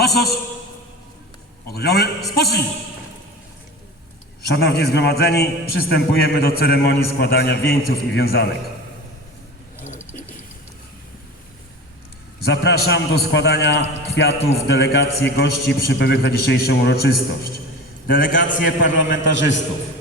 Masosz! Oddziały, spocznij! Szanowni zgromadzeni, przystępujemy do ceremonii składania wieńców i wiązanek. Zapraszam do składania kwiatów delegacji gości przybyłych na dzisiejszą uroczystość, delegację parlamentarzystów,